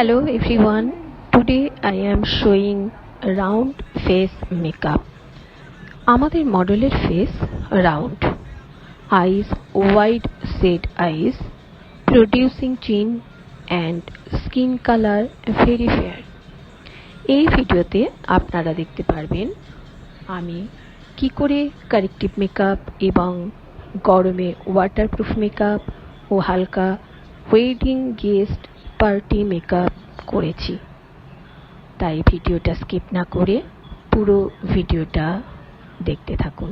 Hello everyone, today I am showing round face makeup. আমাদের মডেলের face round, eyes wide set eyes, producing chin and skin color very fair. এই ভিডিওতে আপনারা দেখতে পারবেন আমি কি করে কারেক্টিভ মেকআপ এবং গরমে ওয়াটারপ্রুফ মেকআপ ও হালকা ওয়েডিং গেস্ট পার্টি মেকআপ করেছি। তাই ভিডিওটা স্কিপ না করে পুরো ভিডিওটা দেখতে থাকুন।